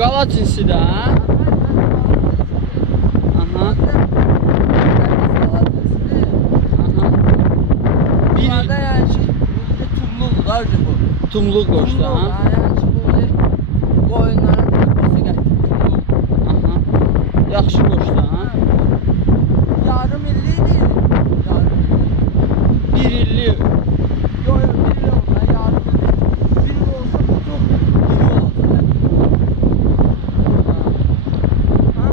Qala cinsi də, hə? Aha. Bunlarda yəni ki, tumluqdur da bu. Tumluq qoşdu, hə? Yəni ki, bu qoyunların tutması gətirdi. Aha. Yaxşı qoşdu, hə? Yarım illikdir. Yarım illik. Bir illik. Yox, yox, bir il olsa yarım illik. Bir il olsa bu çox iri olacaq. Ha?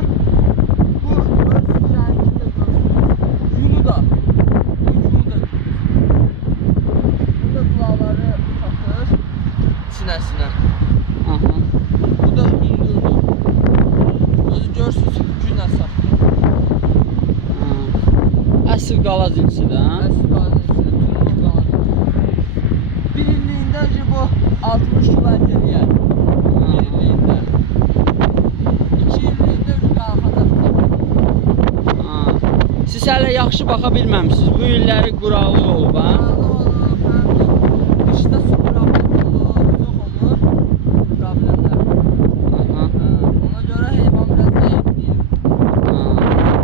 Bu öz rəngi də görsünüz. Yunu da. Bu yunu da. Bu da qulaqları satır. Sinəsinə. Aha. Bu da hündürdür. Özü görürsünüz, günlə satır. Əsl qala cinsi də, hə? Əsl qazisi, tumluq qazisi. Bir illiyində bu 60 kilo ət eləyər. Bir illiyində. 2 illiyində qalxacaq. Siz hələ yaxşı baxa bilməmişsiniz. Bu illəri quraqlıq olub, hə? Qışda su problem olur, çox olur. Problemlər. Ona görə heyvan biraz zəifləyir.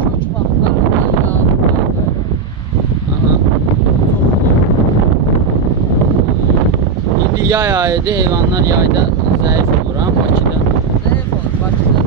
Kök vaxtlarında yazıq qalacaq. İndi yay ayıdır, heyvanlar yayda zəif olur, ha, Bakıda. Zəif olur, Bakıda